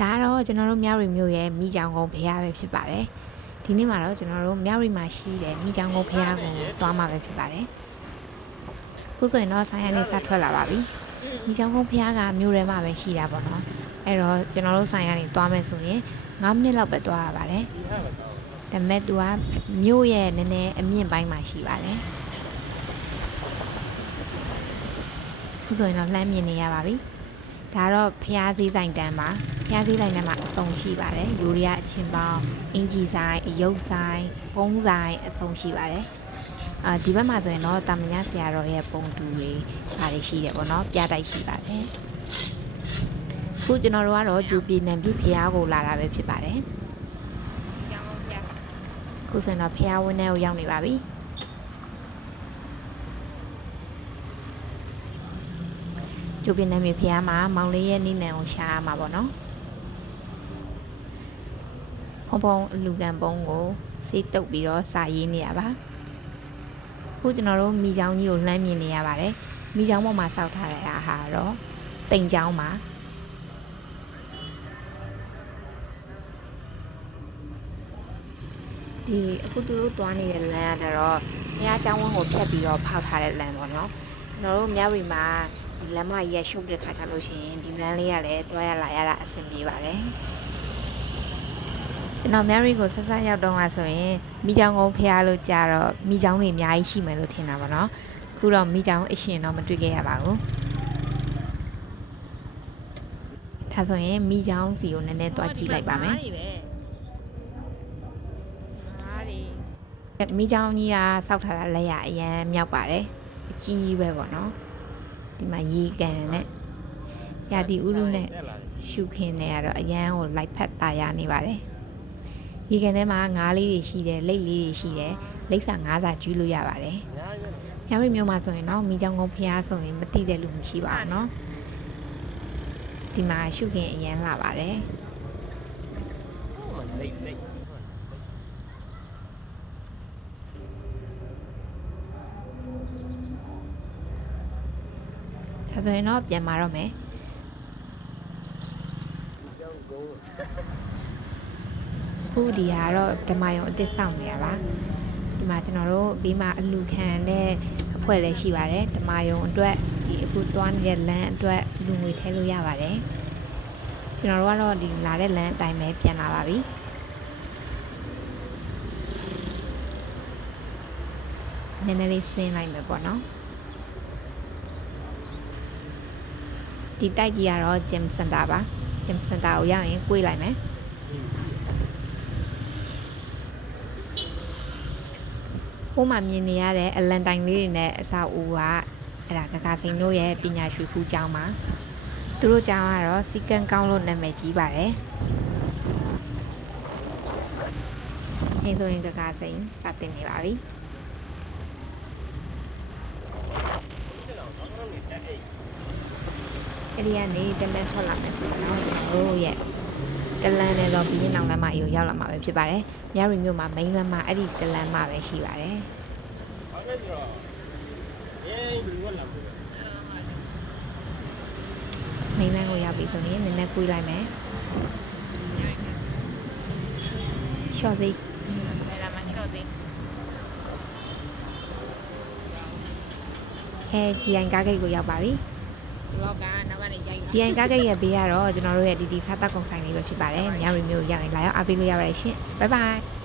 ဒါကတော့ကျွန်တော်တို့မြောက်ရီမြို့ရဲ့မိချောင်ကုန်းဖရားပဲဖြစ်ပါတယ်ဒီနေ့မှာတော့ကျွန်တော်တို့မြောက်ရီမှာရှိတဲ့မိချောင်ကုန်းဖရားကိုသွားမှာပဲဖြစ်ပါတယ်ခုဆိုရင်တော့ဆိုင်ရနေစထွက်လာပါပြီမိချောင်ကုန်းဖရားကမြို့ထဲမှာပဲရှိတာပေါ့နော်အဲ့တော့ကျွန်တော်တို့ဆိုင်ရနေသွားမယ်ဆိုရင်9မိနစ်လောက်ပဲသွားရပါတယ်ဒါပေမဲ့သူကမြို့ရဲ့နည်းနည်းအမြင့်ပိုင်းမှာရှိပါတယ်ခုဆိုရင်တော့လှမ်းမြင်နေရပါပြီဒါတော့ဖျားစည်းဆိုင်တန်းပါဖျားစည်းဆိုင်တန်းမှာအစုံရှိပါတယ်ယူရီးယားအချင်းပေါင်းအင်ဂျီဆိုင်အယုတ်ဆိုင်ပုံးဆိုင်အစုံရှိပါတယ်ဒီဘက်မှာဆိုရင်တော့တာမညာဆရာတော်ရဲ့ပုံတူတွေဒါတွေရှိတယ်ပေါ့နော်ပြတိုက်ရှိပါတယ်ခုကျွန်တော်တို့ကတော့ဂျူပြည်နံပြဖျားကိုလာတာပဲဖြစ်ပါတယ်ခုဆိုရင်တော့ဖျားဝင်းထဲကိုရောက်နေပါပြီကျိုးပြင်းနေပြီဖះမှာမောင်လေးရဲ့နိနံကိုရှာရမှာပေါ့နော်ဖုံဖုံအလူကန်ပုံးကိုစေးတုပ်ပြီးတော့စာရေးနေရပါခုကျွန်တော်တို့မိချောင်းကြီးကိုလှမ်းမြင်နေရပါတယ်မိချောင်းပေါ်မှာစောက်ထားတဲ့အားဟာတော့တိမ်ချောင်းပါဒီအခုသူတို့သွားနေတဲ့လမ်းကတော့ဖះချောင်းဝန်းကိုဖြတ်ပြီးတော့ဖောက်ထားတဲ့လမ်းပေါ့နော်ကျွန်တော်တို့မြဝတီမှာဒီလမ်းမကြီးရရှုပ်တဲ့ခါကျလို့ရှိရင်ဒီလမ်းလေးကလည်းတွားရလာရတာအဆင်ပြေပါတယ်ကျွန်တော်မြရီကိုဆက်ဆက်ရောက်တော့မှဆိုရင်မိချောင်းကုန်းဖျားလို့ကြာတော့မိချောင်းတွေအများကြီးရှိမယ်လို့ထင်တာပါနော်ခုတော့မိချောင်းအရှင်တော့မတွေ့ခဲ့ရပါဘူးဒါဆိုရင်မိချောင်းစီကိုနည်းနည်းတွားကြည့်လိုက်ပါမယ်မိချောင်းကြီးကစောက်ထားတာလက်ရအရန်မြောက်ပါတယ်အကြီးပဲပေါ့နော်ဒီမှာရေကန်နဲ့ရာသီဥတုနဲ့ရှုခင်းနေရတော့အရန်ကိုလိုက်ဖက်တာရနေပါတယ်ရေကန်ထဲမှာငါးလေးတွေရှိတယ်လိတ်လေးတွေရှိတယ်လိပ်စာငါးစာကျွေးလို့ရပါတယ်ညရီမျိုးမှာဆိုရင်တော့မိချောင်းကုန်းဖျားဆိုရင်မတိတဲ့လူမရှိပါဘူးเนาะဒီမှာရှုခင်းအရန်လာပါတယ်ဒါဆိုရင်တော့ပြန်มาတော့မယ်ခုဒီကတော့ဓမ္မယုံအစ်စ်ဆောင်နေရပါဒီမှာကျွန်တော်တို့ဘေးမှာအလူခံတဲ့အဖွဲ့လည်းရှိပါတယ်ဓမ္မယုံအတွက်ဒီအခုသွားနေတဲ့လမ်းအတွက်လူငွေထည့်လို့ရပါတယ်ကျွန်တော်တို့ကတော့ဒီလာတဲ့လမ်းအတိုင်းပဲပြန်လာပါပြီနည်းနည်းလေးဆင်းလိုက်မယ်ပေါ့နော်ဒီတိုက်ကြီးကတော့ gym center ပါ gym center ကိုရောက်ရင်ကိုွေးလိုက်မယ်ဟိုမှာမြင်နေရတဲ့အလန်တိုင်လေးတွေနဲ့အဆောက်အဦကအဲ့ဒါကကာစိန်တို့ရဲ့ပညာရွှေခူးကျောင်းပါသူတို့ကျောင်းကတော့စီကံကောင်းလို့နာမည်ကြီးပါတယ်ချင်းဆိုရင်ကကာစိန်စတင်နေပါပြီအဲ့ဒီကနေတမန်ထွက်လာမယ်ဆိုတော့တို့ရဲ့တလန်နဲ့တော့ပြီးရင်နောက်လမ်းမအီကိုရောက်လာမှာပဲဖြစ်ပါတယ်။မြရီမြို့မှာ main လမ်းမအဲ့ဒီတလန်မပဲရှိပါတယ်။main လမ်းကိုရောက်ပြီဆိုရင်နည်းနည်းကွေးလိုက်မယ်။ရှော့စိအဲ့ဒါမှရှော့စိGI ကားဂိတ်ကိုရောက်ပါပြီ။လောက်ကနောက်ကနေရိုက် GI ကားဂိတ်ရဲ့ဘေးကတော့ကျွန်တော်တို့ရဲ့ဒီစားတောက်ကုန်ဆိုင်လေးပဲဖြစ်ပါတယ်။မြရီမြို့ရောက်ရင်လာရောက်အားပေးလို့ရပါတယ်ရှင်။ Bye bye